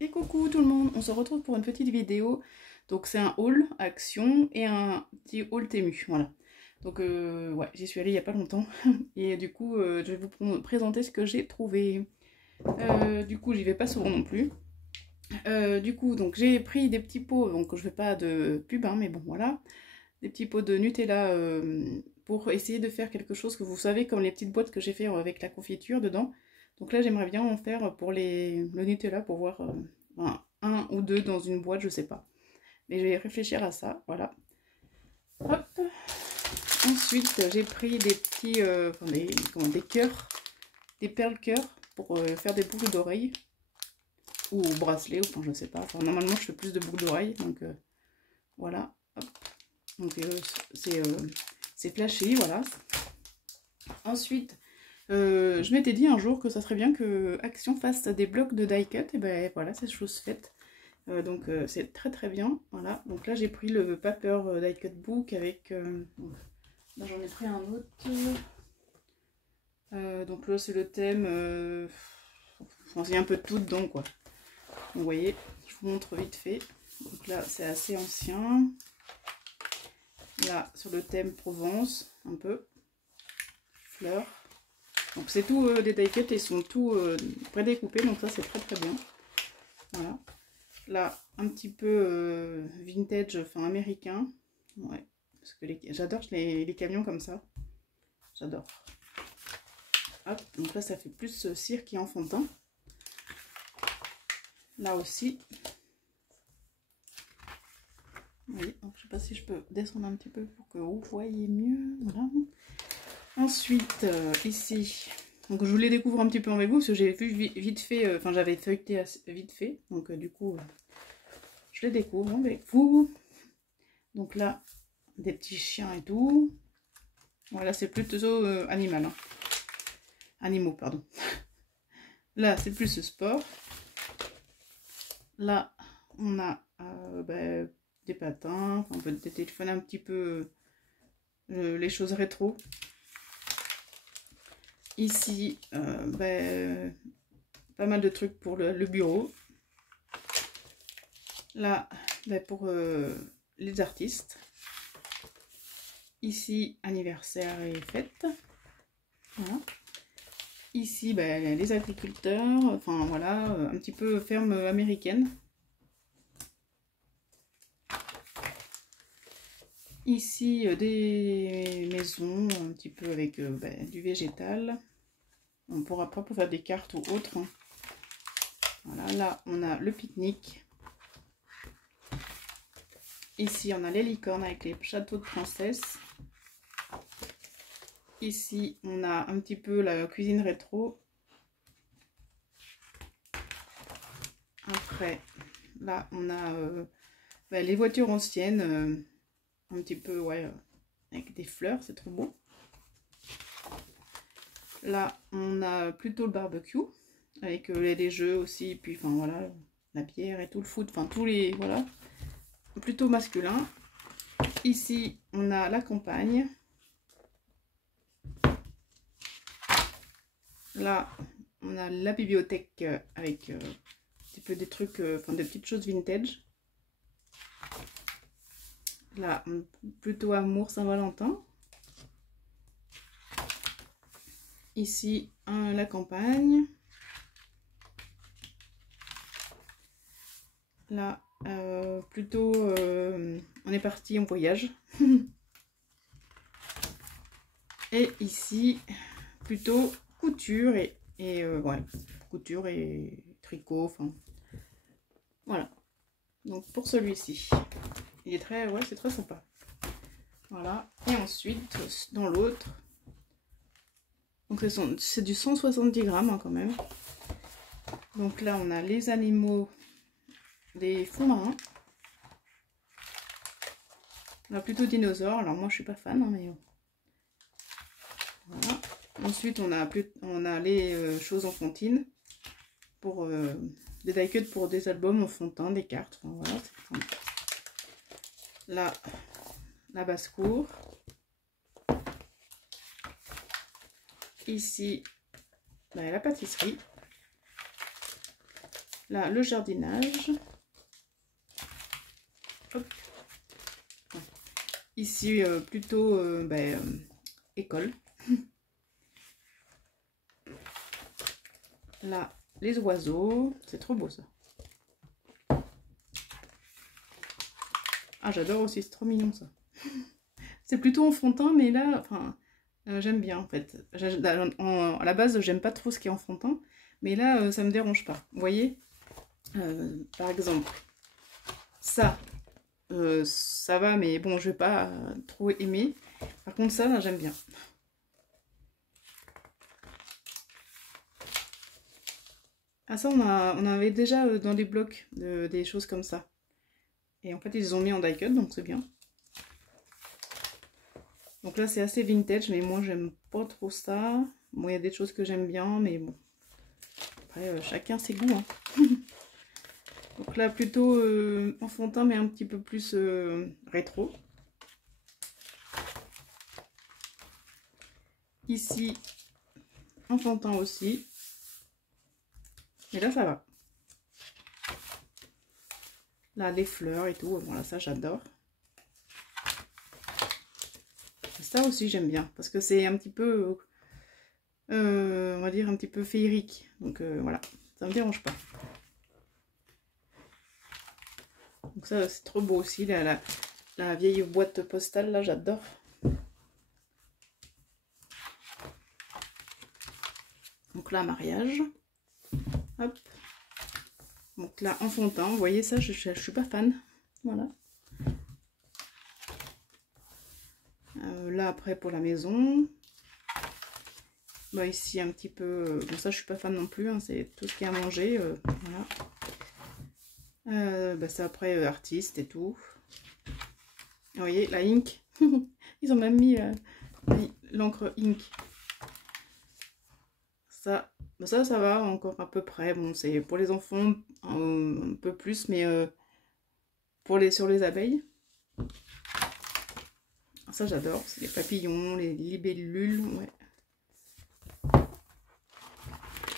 Et coucou tout le monde, on se retrouve pour une petite vidéo. Donc c'est un haul action et un petit haul Temu, voilà. Donc ouais, j'y suis allée il n'y a pas longtemps. Et du coup, je vais vous présenter ce que j'ai trouvé. Du coup, j'y vais pas souvent non plus. Du coup, donc j'ai pris des petits pots, donc je fais pas de pub, hein, mais bon voilà. Des petits pots de Nutella pour essayer de faire quelque chose que vous savez, comme les petites boîtes que j'ai fait avec la confiture dedans. Donc là, j'aimerais bien en faire pour le Nutella, pour voir un ou deux dans une boîte, je sais pas. Mais je vais réfléchir à ça, voilà. Hop. Ensuite, j'ai pris des petits, des cœurs, des perles cœurs pour faire des boucles d'oreilles. Ou bracelets, enfin je sais pas. Enfin, normalement, je fais plus de boucles d'oreilles, donc voilà. Hop. Donc c'est flashy, voilà. Ensuite, je m'étais dit un jour que ça serait bien que Action fasse des blocs de die cut, et ben voilà, c'est chose faite. Donc c'est très très bien, voilà. Donc là j'ai pris le paper die cut book avec... là j'en ai pris un autre. Donc là c'est le thème... enfin, il y a un peu de tout dedans quoi. Donc, vous voyez, je vous montre vite fait. Donc là c'est assez ancien. Là sur le thème Provence, un peu. Fleurs. Donc c'est tout des die cuts et ils sont tout prédécoupés, donc ça c'est très très bien. Voilà. Là, un petit peu vintage, enfin américain. Ouais, parce que j'adore les camions comme ça. J'adore. Hop, donc là ça fait plus cirque et enfantin. Là aussi. Oui, donc je sais pas si je peux descendre un petit peu pour que vous voyez mieux. Voilà. Ensuite, ici, donc je vous les découvre un petit peu avec vous, parce que j'ai vu vite fait, enfin j'avais feuilleté vite fait, donc du coup, je les découvre avec vous. Donc là, des petits chiens et tout. Voilà, c'est plutôt animal. Hein. Animaux, pardon. Là, c'est plus sport. Là, on a des patins, enfin, on peut téléphoner un petit peu les choses rétro. Ici, pas mal de trucs pour le bureau. Là, pour les artistes. Ici, anniversaire et fête. Voilà. Ici, les agriculteurs. Enfin, voilà, un petit peu ferme américaine. Ici, des maisons, un petit peu avec du végétal. On pourra pas pour faire des cartes ou autres. Hein. Voilà, là, on a le pique-nique. Ici, on a les licornes avec les châteaux de princesse. Ici, on a un petit peu la cuisine rétro. Après, là, on a les voitures anciennes. Un petit peu, ouais, avec des fleurs, c'est trop beau. Là, on a plutôt le barbecue. Avec les jeux aussi. Puis, enfin, voilà, la bière et tout, le foot. Enfin, tous les, voilà. Plutôt masculin. Ici, on a la campagne. Là, on a la bibliothèque avec un petit peu des trucs, enfin des petites choses vintage. Là, plutôt amour Saint-Valentin. Ici, la campagne. Là, plutôt, on est parti en voyage. Et ici, plutôt couture et ouais, couture et tricot, enfin, voilà. Donc pour celui-ci, il est très, ouais, c'est très sympa. Voilà. Et ensuite, dans l'autre, donc c'est du 170 grammes hein, quand même. Donc là, on a les animaux des fonds marins. On a plutôt dinosaures. Alors moi, je suis pas fan, hein, mais bon. Voilà. Ensuite, on a les choses enfantines pour des die cuts pour des albums enfantins, des cartes. Enfin, voilà, là, la basse-cour. Ici, la pâtisserie. Là, le jardinage. Hop. Ouais. Ici, plutôt école. Là, les oiseaux. C'est trop beau ça. Ah, j'adore aussi, c'est trop mignon ça. C'est plutôt enfantin, mais là, enfin, j'aime bien en fait. À la base, j'aime pas trop ce qui est enfantin, mais là, ça me dérange pas. Vous voyez, par exemple, ça, ça va, mais bon, je vais pas trop aimer. Par contre, ça, là, j'aime bien. Ah, ça, on avait déjà dans les blocs des choses comme ça. Et en fait, ils les ont mis en die cut, donc c'est bien. Donc là, c'est assez vintage, mais moi, j'aime pas trop ça. Bon, il y a des choses que j'aime bien, mais bon. Après, chacun ses goûts. Hein. Donc là, plutôt enfantin, mais un petit peu plus rétro. Ici, enfantin aussi. Et là, ça va. Là, les fleurs et tout. Voilà, ça, j'adore. Ça aussi, j'aime bien. Parce que c'est un petit peu... on va dire un petit peu féerique. Donc voilà, ça me dérange pas. Donc ça c'est trop beau aussi, la vieille boîte postale là, j'adore. Donc là, mariage. Hop. Donc là, enfantin, vous voyez ça, je suis pas fan. Voilà. Là après pour la maison. Bah, ici un petit peu, bon ça je suis pas fan non plus, hein, c'est tout ce qui est à manger, voilà. Bah, c'est après artiste et tout. Vous voyez la ink, ils ont même mis l'encre ink. Ça, bah, ça va encore à peu près, bon c'est pour les enfants un peu plus, mais sur les abeilles. Ça j'adore, c'est les papillons, les libellules, ouais.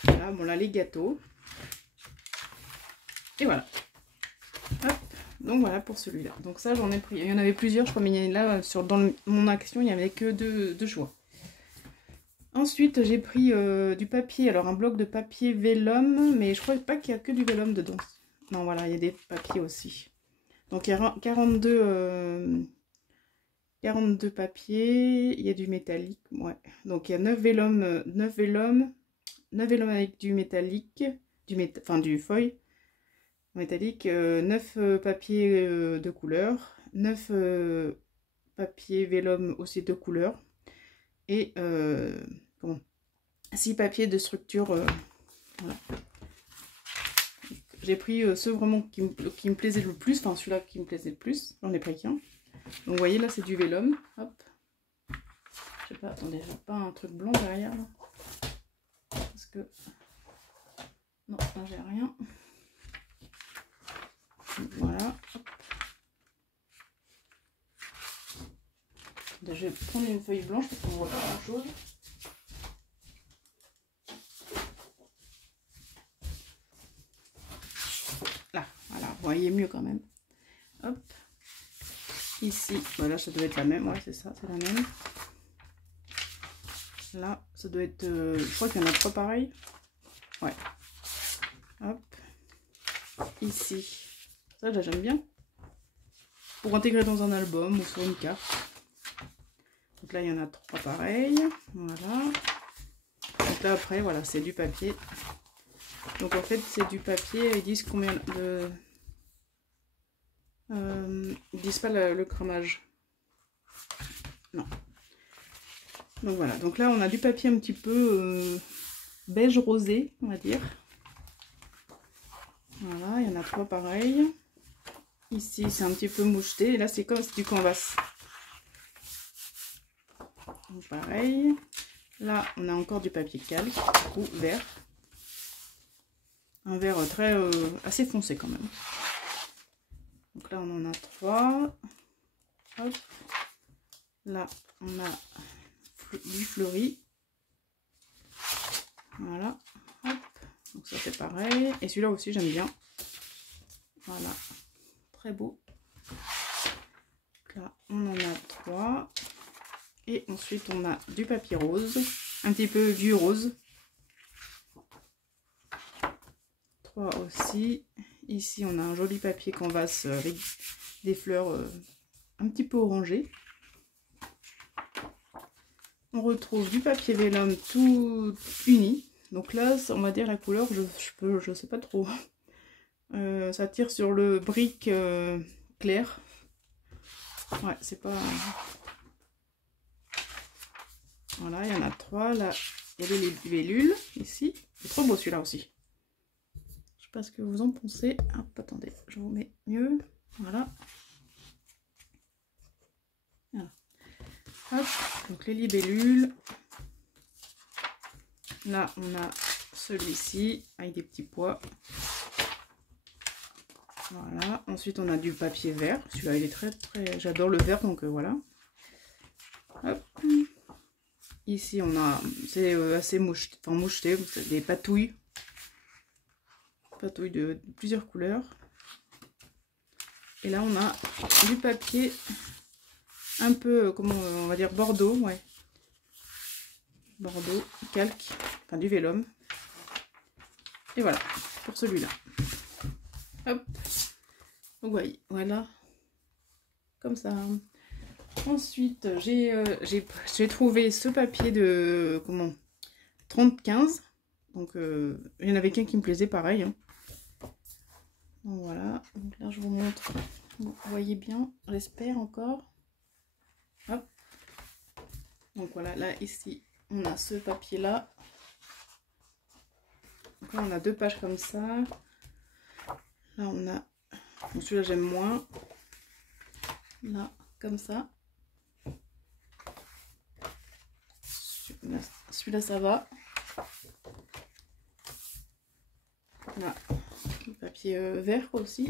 Voilà, bon là les gâteaux. Et voilà. Hop. Donc voilà pour celui-là. Donc ça j'en ai pris. Il y en avait plusieurs, je crois, mais là dans mon action il n'y avait que deux choix. Ensuite j'ai pris du papier, alors un bloc de papier vélum, mais je crois pas qu'il y a que du vélum dedans. Non voilà, il y a des papiers aussi. Donc il y a 42 papiers, il y a du métallique, ouais. Donc il y a 9 vélum, 9 vélum avec du métallique, du foil métallique, 9 papiers de couleur, 9 papiers vélum aussi de couleur, et 6 papiers de structure. Voilà. J'ai pris ceux vraiment qui me plaisaient le plus, enfin celui-là qui me plaisait le plus, j'en ai pris qu'un. Donc vous voyez là c'est du vélum, hop. Je sais pas, attendez, j'ai pas un truc blanc derrière là. Parce que... Non, là j'ai rien. Voilà. Je vais prendre une feuille blanche parce qu'on voit pas grand chose. Là, voilà, vous voyez mieux quand même. Hop. Ici, voilà, ça doit être la même, ouais, c'est ça, c'est la même. Là, ça doit être... je crois qu'il y en a 3 pareils. Ouais. Hop. Ici. Ça, j'aime bien. Pour intégrer dans un album ou sur une carte. Donc là, il y en a 3 pareils. Voilà. Donc là, après, voilà, c'est du papier. Donc en fait, c'est du papier. Ils disent combien de... ils disent pas le grammage. Non. Donc voilà. Donc là, on a du papier un petit peu beige rosé, on va dire. Voilà, il y en a 3 pareils. Ici, c'est un petit peu moucheté. Et là, c'est comme du canvas. Donc, pareil. Là, on a encore du papier calque ou vert. Un vert très assez foncé quand même. Donc là, on en a 3. Hop. Là, on a du fleuri. Voilà. Hop. Donc ça c'est pareil. Et celui-là aussi j'aime bien. Voilà, très beau. Donc là on en a 3. Et ensuite on a du papier rose, un petit peu vieux rose. 3 aussi. Ici on a un joli papier canvas avec des fleurs un petit peu orangées. On retrouve du papier vélum tout uni. Donc là, on va dire la couleur, je sais pas trop. Ça tire sur le brique clair. Ouais, c'est pas... Voilà, il y en a 3. Là, il y a les libellules ici. C'est trop beau celui-là aussi. Je sais pas ce que vous en pensez. Hop, attendez, je vous mets mieux. Voilà. Voilà. Hop, donc les libellules. Là, on a celui-ci avec des petits pois. Voilà. Ensuite, on a du papier vert. Celui-là, il est très... J'adore le vert, donc voilà. Hop. Ici, on a... C'est assez moucheté. C'est des patouilles. Patouilles de plusieurs couleurs. Et là, on a du papier un peu, comment on va dire, bordeaux, ouais. Bordeaux, calque, enfin du vélum. Et voilà, pour celui-là. Hop. Donc voilà. Comme ça. Ensuite, j'ai trouvé ce papier de, comment, 30-15. Donc, il y en avait qu'un qui me plaisait, pareil. Hein. Donc voilà. Donc là, je vous montre. Vous voyez bien, j'espère encore. Hop. Donc voilà, là, ici, on a ce papier-là. Donc là, on a 2 pages comme ça. Là, on a... Bon, celui-là, j'aime moins. Là, comme ça. Celui-là, ça va. Là, le papier vert aussi.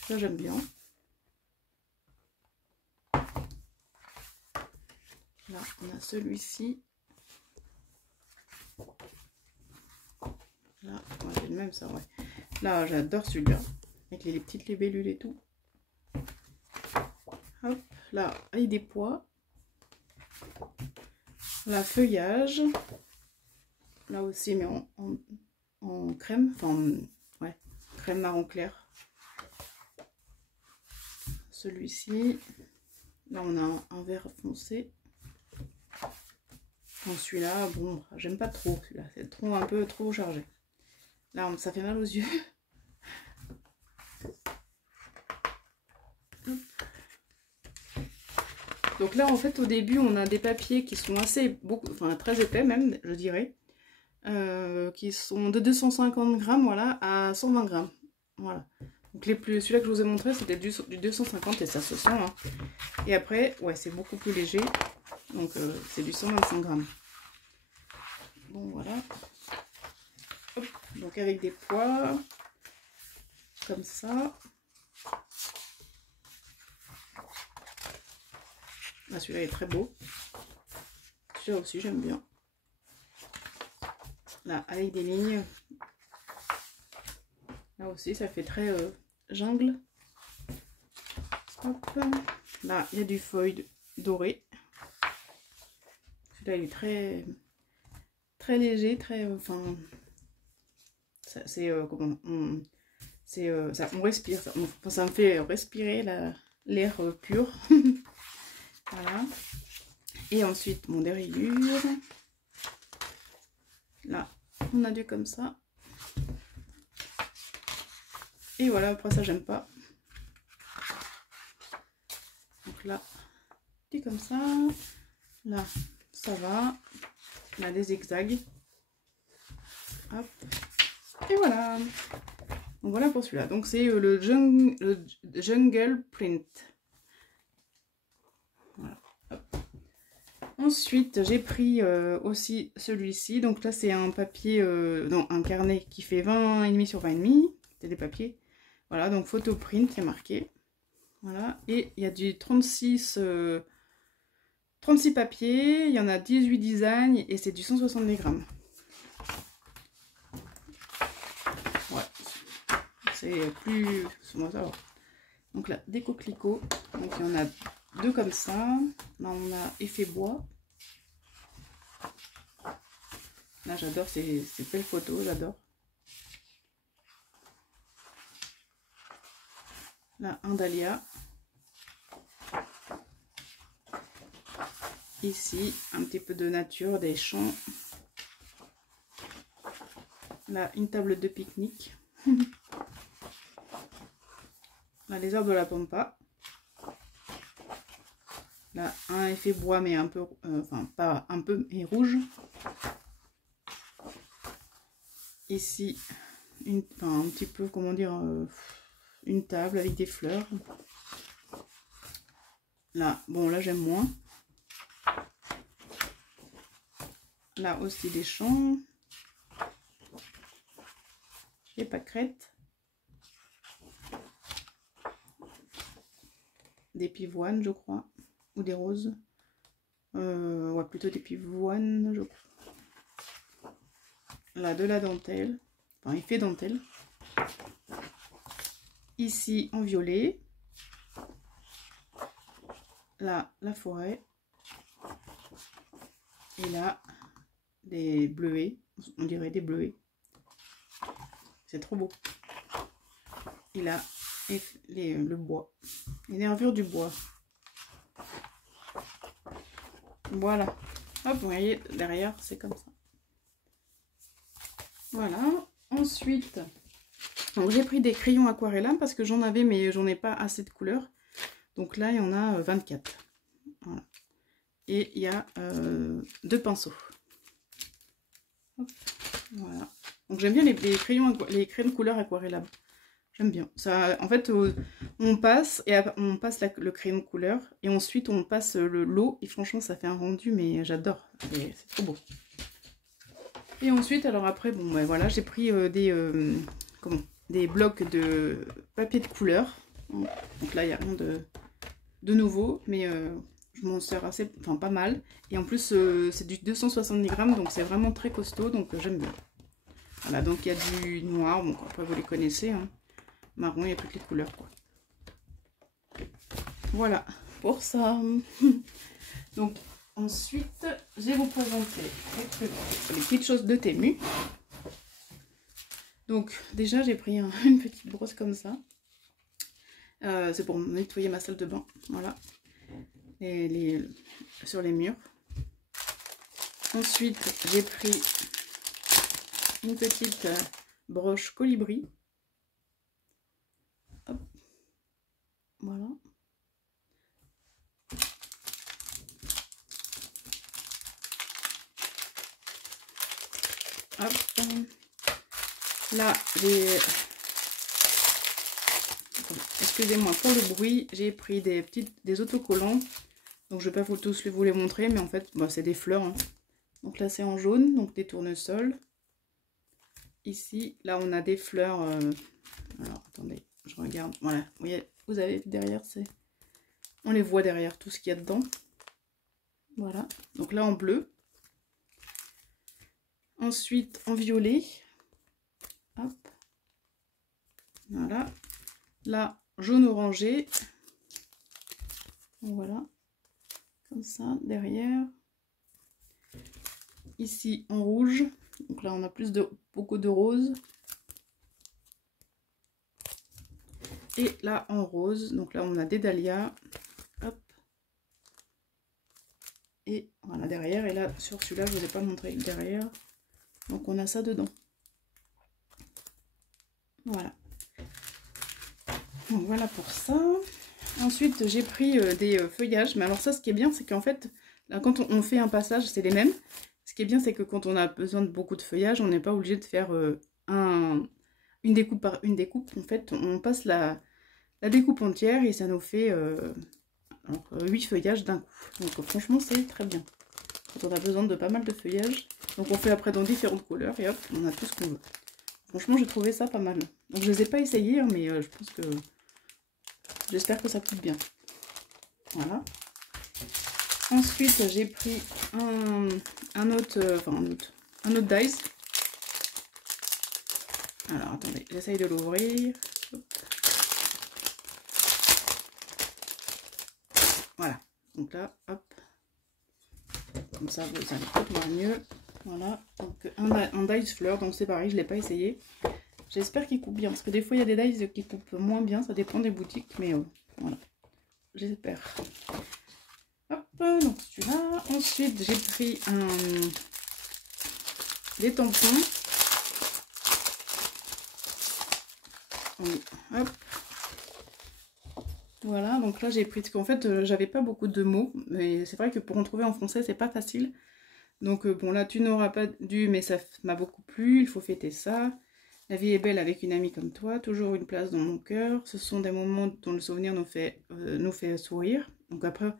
Celui-là, j'aime bien. Là, on a celui-ci. Là, ouais, c'est le même, ça, ouais. Là, j'adore celui-là. Avec les petites libellules et tout. Hop, là, avec des pois. Là, feuillage. Là aussi, mais en crème. Enfin, ouais, crème marron clair. Celui-ci. Là, on a un vert foncé. Celui-là, bon, j'aime pas trop. Celui-là, c'est trop, un peu trop chargé. Là, ça fait mal aux yeux. Donc là, en fait, au début, on a des papiers qui sont enfin très épais même, je dirais. Qui sont de 250 grammes, voilà, à 120 grammes. Voilà. Donc celui-là que je vous ai montré, c'était du 250 et ça se sent. Hein. Et après, ouais, c'est beaucoup plus léger. Donc c'est du 125 grammes. Bon, voilà. Hop. Donc avec des pois. Comme ça. Ah, celui-là est très beau. Celui-là aussi, j'aime bien. Là, avec des lignes. Là aussi, ça fait très jungle. Hop. Là, il y a du feuille doré. Celui-là, il est très léger, très... Enfin... c'est... comment... on respire. Ça me fait respirer l'air pur. Voilà. Et ensuite, mon dérayure. Là, on a du comme ça. Et voilà, après ça, j'aime pas. Donc là, du comme ça. Là, ça va. Là, des zigzags. Hop. Et voilà. Donc voilà pour celui-là. Donc c'est le Jungle Print. Voilà. Hop. Ensuite, j'ai pris aussi celui-ci. Donc là, c'est un papier, non, un carnet qui fait 20,5 sur 20,5. C'est des papiers. Voilà, donc photo print, il y a marqué. Voilà. Et il y a du 36 papiers. Il y en a 18 designs et c'est du 170 grammes. c'est plus... Moi, ça va. Donc là, des coquelicots. Donc il y en a 2 comme ça. Là, on a effet bois. Là, j'adore ces belles photos, j'adore. Là, un dahlia. Ici, un petit peu de nature, des champs. Là, une table de pique-nique. Là, les arbres de la pampa. Là, un effet bois, mais un peu, enfin, pas un peu, mais rouge. Ici, un petit peu, comment dire, une table avec des fleurs. Là, bon, là, j'aime moins. Là aussi, des champs. Des pâquerettes. Des pivoines, je crois. Ou des roses. Ouais, plutôt des pivoines, je crois. Là, de la dentelle. Enfin, effet dentelle. Ici, en violet. Là, la forêt. Et là, des bleuets. On dirait des bleuets. C'est trop beau. Et là, le bois. Les nervures du bois. Voilà. Hop, vous voyez, derrière, c'est comme ça. Voilà. Ensuite, j'ai pris des crayons aquarella parce que j'en avais, mais j'en ai pas assez de couleurs. Donc là, il y en a 24. Voilà. Et il y a 2 pinceaux. Hop. Voilà. Donc j'aime bien les crayons de couleur aquarella. J'aime bien. Ça, en fait, on passe le crayon de couleur et ensuite on passe l'eau et franchement ça fait un rendu, mais j'adore. C'est trop beau. Et ensuite, alors après, bon ben voilà, j'ai pris des blocs de papier de couleur. Donc là, il n'y a rien de nouveau, mais je m'en sers assez, enfin pas mal. Et en plus, c'est du 270 grammes, donc c'est vraiment très costaud, donc j'aime bien. Voilà, donc il y a du noir, bon après vous les connaissez, hein. Marron, il y a toutes les couleurs, quoi. Voilà, pour ça. Donc, ensuite, je vais vous présenter les petites choses de Temu. Donc, déjà, j'ai pris une petite brosse comme ça. C'est pour nettoyer ma salle de bain, voilà. Sur les murs. Ensuite, j'ai pris une petite broche colibri. Hop. Voilà. Hop. Là, j'ai... Excusez-moi pour le bruit, j'ai pris des autocollants. Donc je vais pas tous vous les montrer, mais en fait, bah, c'est des fleurs, hein. Donc là, c'est en jaune, donc des tournesols. Ici, là, on a des fleurs. Alors, attendez, je regarde. Voilà, vous avez derrière, on les voit derrière, tout ce qu'il y a dedans. Voilà, donc là, en bleu. Ensuite, en violet. Hop. Voilà. Là, jaune orangé. Voilà. Comme ça, derrière. Ici, en rouge. Donc là, on a beaucoup de rose. Et là, en rose. Donc là, on a des dahlias. Hop. Et voilà, derrière. Et là, sur celui-là, je ne vous ai pas montré derrière. Donc, on a ça dedans. Voilà. Donc, voilà pour ça. Ensuite, j'ai pris des feuillages. Mais alors ça, ce qui est bien, c'est qu'en fait, là, quand on fait un passage, c'est les mêmes. Ce qui est bien, c'est que quand on a besoin de beaucoup de feuillage, on n'est pas obligé de faire une découpe par une découpe. En fait, on passe la découpe entière et ça nous fait 8 feuillages d'un coup. Donc franchement, c'est très bien. Quand on a besoin de pas mal de feuillage. Donc on fait après dans différentes couleurs et hop, on a tout ce qu'on veut. Franchement, j'ai trouvé ça pas mal. Donc je les ai pas essayés, hein, mais je pense que... J'espère que ça coûte bien. Voilà. Ensuite, j'ai pris un autre dice. Alors, attendez, j'essaye de l'ouvrir. Voilà, donc là, hop, comme ça vous allez peut-être voir mieux. Voilà, donc un dies fleur, donc c'est pareil, je ne l'ai pas essayé. J'espère qu'il coupe bien, parce que des fois il y a des dies qui coupent moins bien, ça dépend des boutiques, mais voilà, j'espère. Hop, donc celui-là. Ensuite j'ai pris des tampons. Hop. Voilà, donc là j'ai pris, parce qu'en fait j'avais pas beaucoup de mots, mais c'est vrai que pour en trouver en français c'est pas facile. Donc bon là tu n'auras pas dû, mais ça m'a beaucoup plu, il faut fêter ça. La vie est belle avec une amie comme toi, toujours une place dans mon cœur. Ce sont des moments dont le souvenir nous fait sourire. Donc après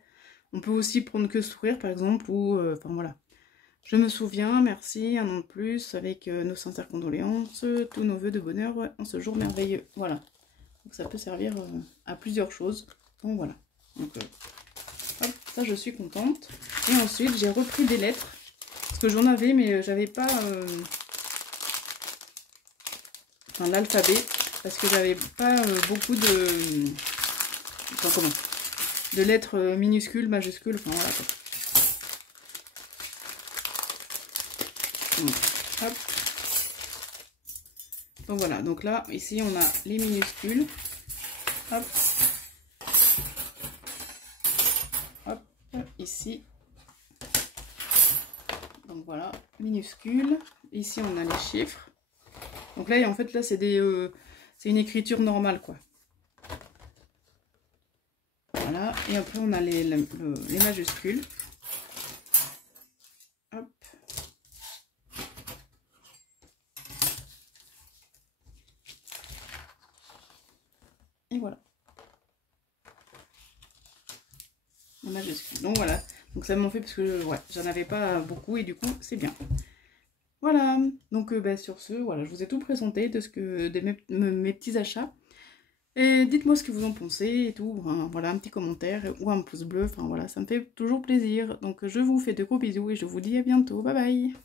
on peut aussi prendre que sourire par exemple, ou enfin voilà. Je me souviens, merci, un an de plus, avec nos sincères condoléances, tous nos vœux de bonheur en ce jour merveilleux. Voilà. Donc ça peut servir à plusieurs choses. Donc voilà. Donc hop, ça je suis contente. Et ensuite j'ai repris des lettres. Parce que j'en avais, mais j'avais pas enfin, l'alphabet. Parce que j'avais pas beaucoup de. Enfin comment, de lettres minuscules, majuscules, enfin voilà quoi. Donc, hop. Donc voilà, donc là, ici on a les minuscules. Hop. Hop, ici. Donc voilà, minuscules. Ici on a les chiffres. Donc là, en fait, là c'est une écriture normale quoi. Voilà, et après on a les majuscules. Hop. Et voilà. Les majuscules. Donc voilà. Donc ça m'en fait parce que ouais, j'en avais pas beaucoup et du coup c'est bien. Voilà. Donc sur ce, voilà, je vous ai tout présenté de mes petits achats. Et dites-moi ce que vous en pensez et tout. Enfin, voilà, un petit commentaire ou un pouce bleu. Enfin voilà, ça me fait toujours plaisir. Donc je vous fais de gros bisous et je vous dis à bientôt. Bye bye.